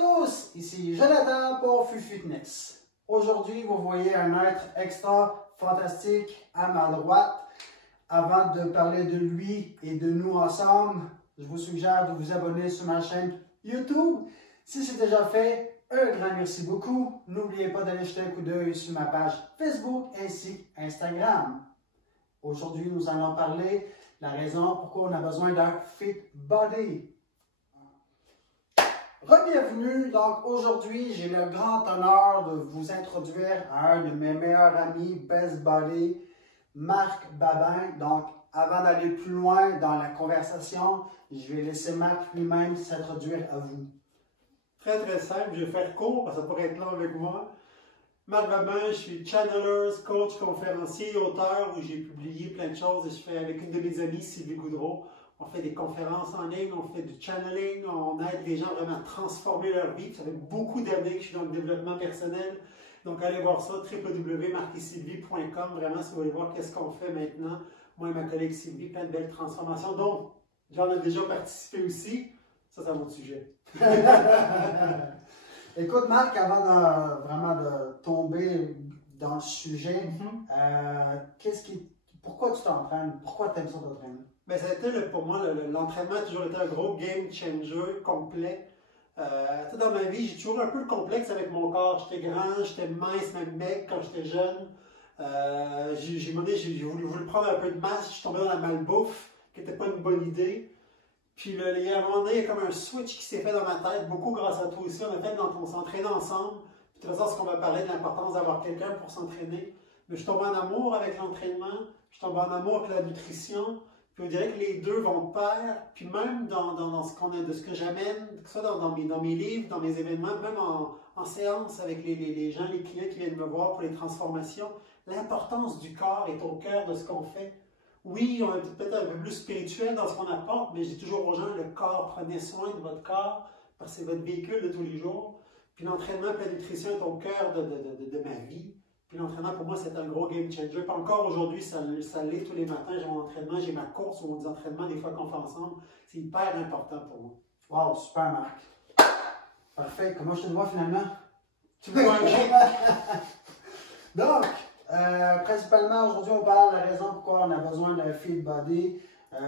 tous, ici Jonathan pour FuFitness. Aujourd'hui, vous voyez un être extra fantastique à ma droite. Avant de parler de lui et de nous ensemble, je vous suggère de vous abonner sur ma chaîne YouTube. Si c'est déjà fait, un grand merci beaucoup. N'oubliez pas d'aller jeter un coup d'œil sur ma page Facebook ainsi qu'Instagram. Aujourd'hui, nous allons parler de la raison pourquoi on a besoin d'un fit body. Re-bienvenue, donc aujourd'hui j'ai le grand honneur de vous introduire à un de mes meilleurs amis, Best Body, Marc Babin. Donc avant d'aller plus loin dans la conversation, je vais laisser Marc lui-même s'introduire à vous. Très simple, je vais faire court parce que ça pourrait être long avec moi. Marc Babin, je suis channeler, coach, conférencier, auteur où j'ai publié plein de choses et je fais avec une de mes amies, Sylvie Goudreau. On fait des conférences en ligne, on fait du channeling, on aide les gens vraiment à transformer leur vie. Ça fait beaucoup d'années que je suis dans le développement personnel. Donc allez voir ça, www.marcetsylvie.com. Vraiment, si vous voulez voir qu'est-ce qu'on fait maintenant, moi et ma collègue Sylvie, plein de belles transformations. Donc, j'en ai déjà participé aussi. Ça, c'est un autre sujet. Écoute, Marc, avant vraiment de tomber dans le sujet, pourquoi tu t'entraînes? Pourquoi tu aimes ça t'entraîner? Ben, ça a été pour moi, l'entraînement a toujours été un gros game changer complet. Dans ma vie, j'ai toujours un peu le complexe avec mon corps. J'étais grand, j'étais mince, même mec quand j'étais jeune. J'ai voulu prendre un peu de masse, je suis tombé dans la malbouffe, qui n'était pas une bonne idée. Puis là, il y a un moment donné, il y a comme un switch qui s'est fait dans ma tête, beaucoup grâce à toi aussi. On s'entraînait ensemble. Puis de toute façon, ce qu'on va parler de l'importance d'avoir quelqu'un pour s'entraîner. Mais je tombe en amour avec l'entraînement, je tombe en amour avec la nutrition. Puis on dirait que les deux vont de pair. Puis même dans ce que j'amène, que ce soit dans mes livres, dans mes événements, même en séance avec les gens, les clients qui viennent me voir pour les transformations, l'importance du corps est au cœur de ce qu'on fait. Oui, on est peut-être un peu plus spirituel dans ce qu'on apporte, mais je dis toujours aux gens, le corps, prenez soin de votre corps, parce que c'est votre véhicule de tous les jours. Puis l'entraînement et la nutrition est au cœur de ma vie. Puis l'entraînement, pour moi, c'est un gros game changer. Puis encore aujourd'hui, ça l'est tous les matins. J'ai mon entraînement, j'ai ma course ou mes entraînements, des fois qu'on fait ensemble. C'est hyper important pour moi. Wow, super, Marc. Parfait. Comment je te vois finalement? Tu me vois un chien? Donc, principalement, aujourd'hui, on parle de la raison pourquoi on a besoin d'un fit body.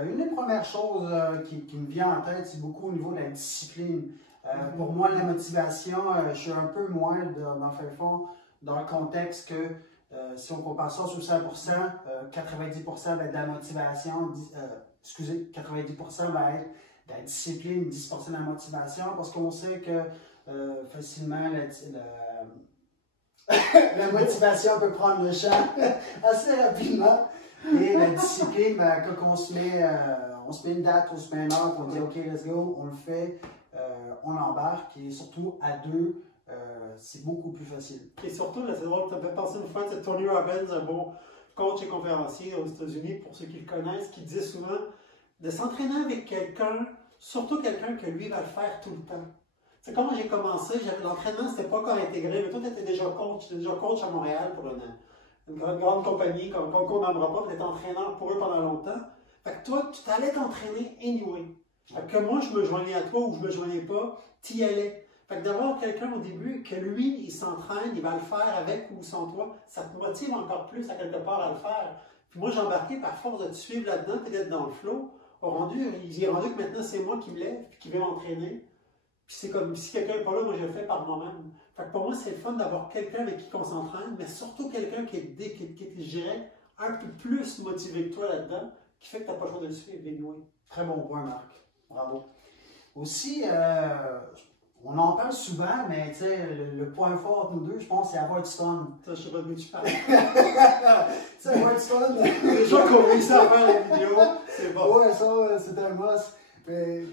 Une des premières choses qui me vient en tête, c'est beaucoup au niveau de la discipline. Pour moi, la motivation, je suis un peu moins, dans le fond, dans le contexte que si on compare ça sur 100%, 90% va être de la motivation, 90% va être de la discipline, 10% de la motivation, parce qu'on sait que facilement la motivation peut prendre le champ assez rapidement. Et la discipline, quand on se met une date, on se met une heure, on dit OK, let's go, on le fait, on embarque, et surtout à deux, c'est beaucoup plus facile. Et surtout, là, c'est drôle, tu me fait penser une fois, c'est Tony Robbins, un bon coach et conférencier aux États-Unis, pour ceux qui le connaissent, qui disait souvent de s'entraîner avec quelqu'un, surtout quelqu'un que lui va le faire tout le temps. C'est quand j'ai commencé, l'entraînement, c'était pas encore intégré, mais toi, tu étais déjà coach à Montréal pour une grande compagnie, qu'on n'aimera pas, tu étais entraîneur pour eux pendant longtemps. Fait que toi, tu t'allais t'entraîner anyway. Fait que moi, je me joignais à toi ou je me joignais pas, tu y allais. Fait que d'avoir quelqu'un au début, que lui, il s'entraîne, il va le faire avec ou sans toi, ça te motive encore plus à quelque part à le faire. Puis moi, j'ai embarqué par force de te suivre là-dedans et d'être dans le flow. Il est rendu que maintenant, c'est moi qui me lève et qui vais m'entraîner. Puis c'est comme si quelqu'un n'est pas là, moi je le fais par moi-même. Fait que pour moi, c'est le fun d'avoir quelqu'un avec qui on s'entraîne, mais surtout quelqu'un qui est, je dirais, un peu plus motivé que toi là-dedans, qui fait que tu n'as pas le choix de le suivre, anyway. Très bon point, Marc. Bravo. Aussi, on en parle souvent, mais tu sais, le point fort entre nous deux, je pense, c'est avoir du fun. Ça, je sais pas de quoi tu parles. C'est avoir du fun. Les gens qui ont réussi à faire les vidéos, c'est bon. Ouais, ça, c'est un must. Mais,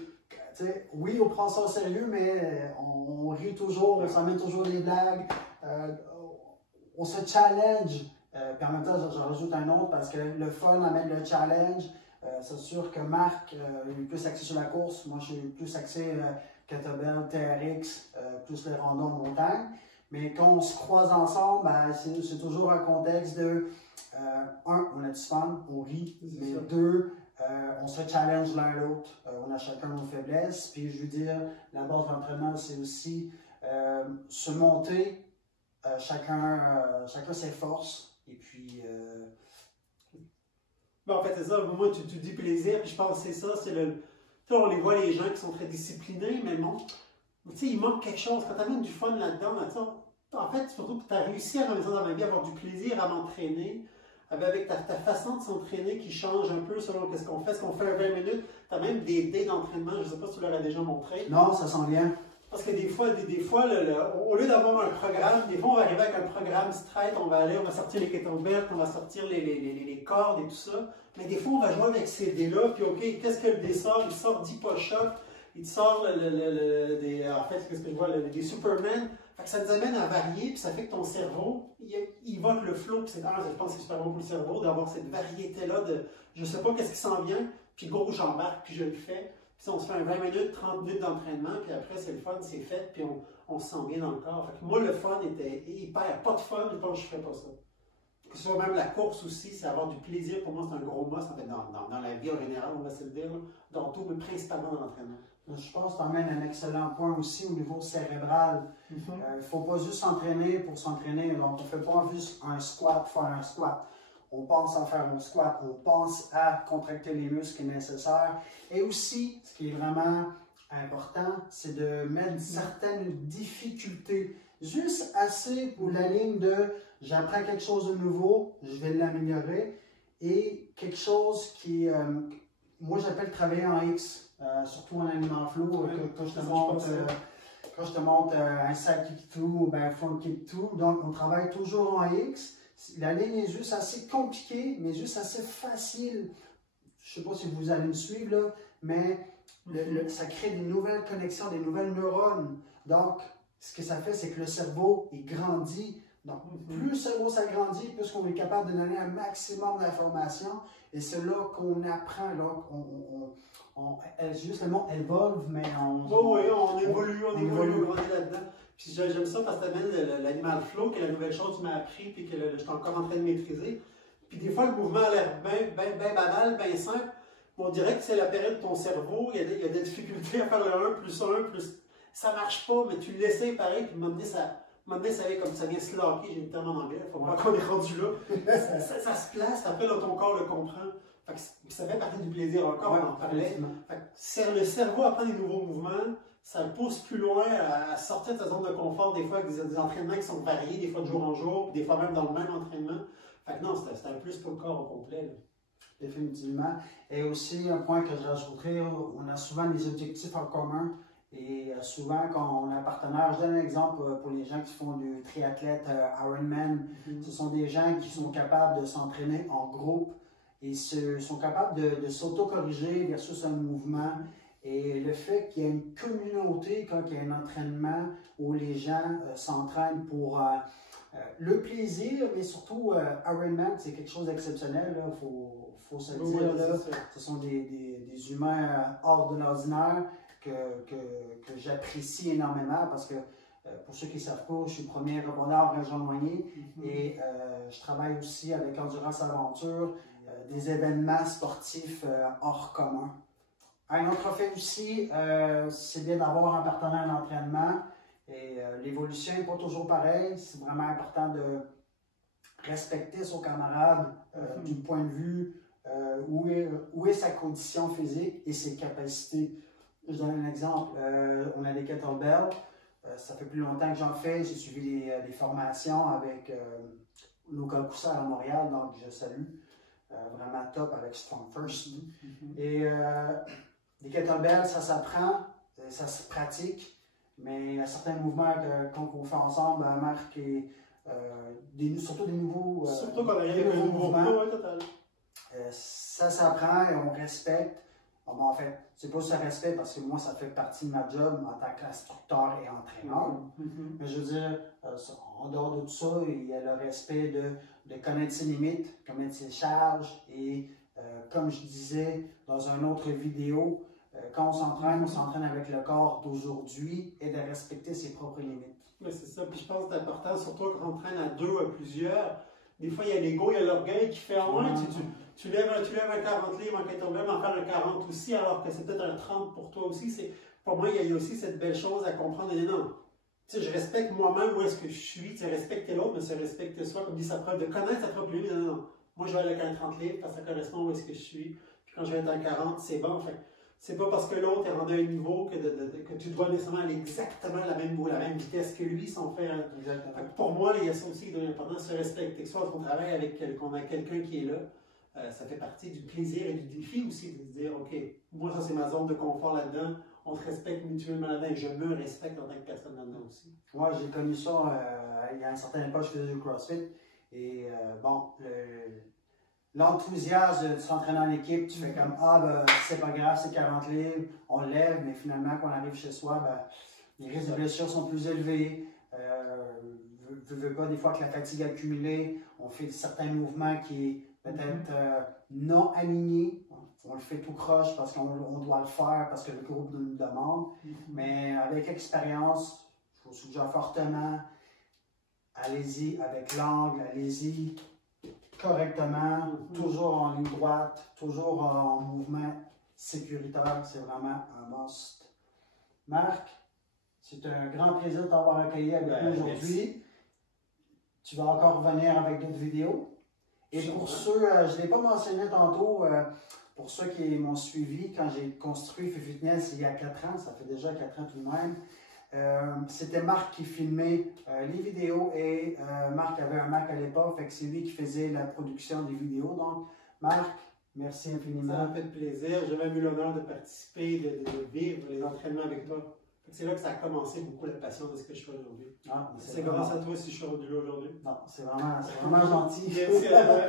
oui, on prend ça au sérieux, mais on rit toujours, on s'amène toujours des blagues, on se challenge. Puis en même temps, j'en rajoute un autre parce que le fun amène le challenge. C'est sûr que Marc est plus axé sur la course, moi je suis plus axé kettlebell, TRX, plus les randos en montagne. Mais quand on se croise ensemble, c'est toujours un contexte de un, on a du fun, on rit, mais deux, on se challenge l'un l'autre. on a chacun nos faiblesses. Puis je veux dire, la base de l'entraînement, c'est aussi se monter, chacun ses forces. Et puis. Ben, en fait, c'est ça. Moi, tu dis plaisir, puis je pense que c'est ça. C'est le. Tu sais, on les voit, les gens qui sont très disciplinés, mais non. Tu sais, il manque quelque chose. Quand tu amènes du fun là-dedans, en fait, surtout que tu as réussi à dans ma vie à avoir du plaisir à m'entraîner, avec ta façon de s'entraîner qui change un peu selon ce qu'on fait. Est-ce qu'on fait un 20 minutes? Tu as même des dés d'entraînement, je ne sais pas si tu leur as déjà montré. Non, ça sent bien. Parce que des fois au lieu d'avoir un programme, des fois on va arriver avec un programme straight, on va sortir les kettlebells, on va sortir les cordes et tout ça. Mais des fois on va jouer avec ces dés-là, puis ok, qu'est-ce que le dé sort? Il sort 10 push-ups, il sort en fait, qu'est-ce que je vois, des Superman. Fait que ça nous amène à varier, puis ça fait que ton cerveau, il va avec le flow, puis je pense que c'est super bon pour le cerveau d'avoir cette variété-là de je sais pas qu'est-ce qui s'en vient, puis go, j'embarque, puis je le fais. Puis on se fait un 20 minutes, 30 minutes d'entraînement, puis après c'est le fun, c'est fait, puis on se sent bien dans le corps. Fait que moi, le fun était hyper, pas de fun, quand je ne ferais pas ça. Que ce soit même la course aussi, c'est avoir du plaisir. Pour moi, c'est un gros must en fait, dans la vie en général, on va se le dire, dans tout, mais principalement dans l'entraînement. Je pense que tu emmènes un excellent point aussi au niveau cérébral. Il ne faut pas juste s'entraîner pour s'entraîner. Donc, on ne fait pas juste un squat pour faire un squat. On pense à faire un squat, on pense à contracter les muscles nécessaires. Et aussi, ce qui est vraiment important, c'est de mettre certaines difficultés. Juste assez pour la ligne de j'apprends quelque chose de nouveau, je vais l'améliorer. Et quelque chose qui, moi j'appelle travailler en X. Surtout en Animal Flow, quand je te montre un side kick 2 ou un front kick 2, donc on travaille toujours en X. La ligne est juste assez compliquée, mais juste assez facile. Je ne sais pas si vous allez me suivre, là, mais ça crée des nouvelles connexions, des nouvelles neurones. Donc, ce que ça fait, c'est que le cerveau, il grandit. Donc, plus le cerveau s'agrandit, plus on est capable de donner un maximum d'informations. Et c'est là qu'on apprend, là, juste le mot évolve, mais on évolue, on grandit là-dedans. Puis j'aime ça parce que tu amènes l'animal flow, qui est la nouvelle chose que tu m'as appris, puis que je suis encore en train de maîtriser. Puis des fois, le mouvement a l'air bien banal, bien simple. On dirait que c'est la période de ton cerveau, il y a des difficultés à faire le 1 plus 1 plus. Ça marche pas, mais tu l'essayes pareil, puis m'amener ça vient comme ça vient se locker, j'ai le terme en anglais, il faut voir qu'on est rendu là. ça se place, après là, ton corps le comprend. Fait que ça fait partie du plaisir encore, on en parlait. Fait que le cerveau apprend des nouveaux mouvements, ça le pousse plus loin à sortir de sa zone de confort, des fois avec des entraînements qui sont variés, des fois de jour en jour, des fois même dans le même entraînement. Fait que non, c'est un plus pour le corps au complet. Là. Définitivement. Et aussi, un point que je rajouterais, on a souvent des objectifs en commun. Et souvent, quand on a un partenaire, je donne un exemple pour les gens qui font du triathlète Ironman, ce sont des gens qui sont capables de s'entraîner en groupe et sont capables de s'auto-corriger versus un mouvement. Et le fait qu'il y ait une communauté, quand il y a un entraînement où les gens s'entraînent pour le plaisir, mais surtout Ironman, c'est quelque chose d'exceptionnel, il faut se le dire. Là, ce sont des humains hors de l'ordinaire que j'apprécie énormément parce que pour ceux qui ne savent pas, je suis premier répondant en région Noyer et je travaille aussi avec Endurance Aventure, des événements sportifs hors commun. Un autre fait aussi, c'est bien d'avoir un partenaire d'entraînement et l'évolution n'est pas toujours pareille. C'est vraiment important de respecter son camarade du point de vue où est sa condition physique et ses capacités. Je donne un exemple, on a des kettlebells, ça fait plus longtemps que j'en fais, j'ai suivi des formations avec Luca Coussa à Montréal, donc je salue, vraiment top avec Strong First. Et les kettlebells, ça s'apprend, ça se pratique, mais il y a certains mouvements qu'on fait ensemble, Marc, et surtout des nouveaux, surtout quand il y a des nouveaux mouvements, ça s'apprend et on respecte. En fait, c'est pas ce respect parce que moi, ça fait partie de ma job en tant qu'instructeur et entraîneur. Mais je veux dire, en dehors de tout ça, il y a le respect de connaître ses limites, connaître ses charges et, comme je disais dans une autre vidéo, quand on s'entraîne avec le corps d'aujourd'hui et de respecter ses propres limites. Oui, c'est ça. Puis je pense que c'est important, surtout quand on entraîne à deux ou à plusieurs, Des fois, il y a l'ego, il y a l'orgueil qui fait en moins. Tu lèves un 40 livres, ok, ton même en faire un 40 aussi, alors que c'est peut-être un 30 pour toi aussi. Pour moi, il y a aussi cette belle chose à comprendre. Et non, tu sais, je respecte moi-même où est-ce que je suis. Tu sais, respecter l'autre, mais se respecter soi, comme dit sa preuve, de connaître sa propre limite. Non. Moi, je vais aller avec un 30 livres parce que ça correspond où est-ce que je suis. Puis quand je vais être un 40, c'est bon. Fait c'est pas parce que l'autre est rendu à un niveau que tu dois nécessairement aller exactement à la même vitesse que lui, sans faire. Pour moi, il y a ça aussi qui est important, se respecter. Soit qu'on travaille avec qu'on a quelqu'un qui est là, ça fait partie du plaisir et du défi aussi de se dire, OK, moi, ça c'est ma zone de confort là-dedans, on se respecte mutuellement là-dedans et je me respecte en tant que personne là-dedans aussi. Moi, j'ai connu ça il y a un certain époque, je faisais du CrossFit. Et bon, l'enthousiasme de s'entraîner en équipe, tu fais comme ah ben c'est pas grave, c'est 40 livres, on lève, mais finalement quand on arrive chez soi, ben, les risques de blessures sont plus élevés. Veux pas des fois que la fatigue accumulée, on fait certains mouvements qui est peut-être non alignés. On le fait tout croche parce qu'on doit le faire, parce que le groupe nous le demande. Mais avec expérience, je vous suggère fortement, allez-y avec l'angle, allez-y correctement, toujours en ligne droite, toujours en mouvement sécuritaire, c'est vraiment un must. Marc, c'est un grand plaisir de t'avoir accueilli avec nous aujourd'hui. Tu vas encore revenir avec d'autres vidéos. Et pour ceux, je ne l'ai pas mentionné tantôt, pour ceux qui m'ont suivi quand j'ai construit Fitness il y a 4 ans, ça fait déjà 4 ans tout de même, c'était Marc qui filmait les vidéos et Marc avait un Mac à l'époque, fait que c'est lui qui faisait la production des vidéos. Donc, Marc, merci infiniment. Ça m'a fait plaisir. J'ai même eu l'honneur de participer, de vivre les entraînements avec toi. C'est là que ça a commencé beaucoup la passion de ce que je fais aujourd'hui. Ah, c'est grâce à toi si je suis rendu là aujourd'hui. Non, c'est vraiment gentil. Merci à toi.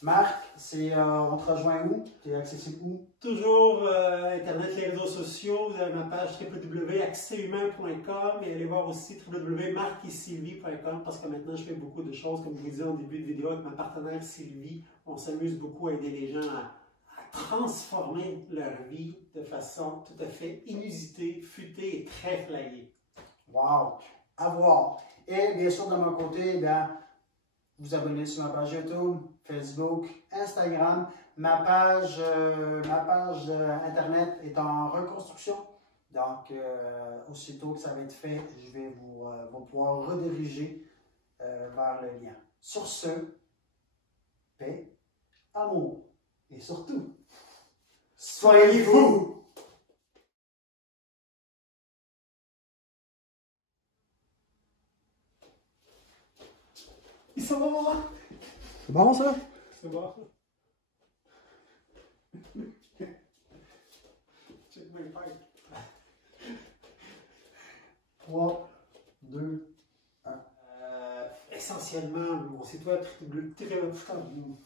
Marc, on te rejoint où? Tu es accessible où? Toujours Internet, les réseaux sociaux. Vous avez ma page www.accèshumain.com et allez voir aussi www.marcisylvie.com parce que maintenant je fais beaucoup de choses. Comme je vous disais en début de vidéo avec ma partenaire Sylvie, on s'amuse beaucoup à aider les gens à transformer leur vie de façon tout à fait inusitée, futée et très flyée. Wow! À voir. Et bien sûr, de mon côté, vous abonnez sur ma page YouTube, Facebook, Instagram. Ma page Internet est en reconstruction. Donc, aussitôt que ça va être fait, je vais vous pouvoir rediriger vers le lien. Sur ce, paix, amour et surtout, soyez fous! Ils sont bons, maman! C'est bon ça? C'est bon. Check my pipe. 3, 2, 1. Essentiellement, mon site web www.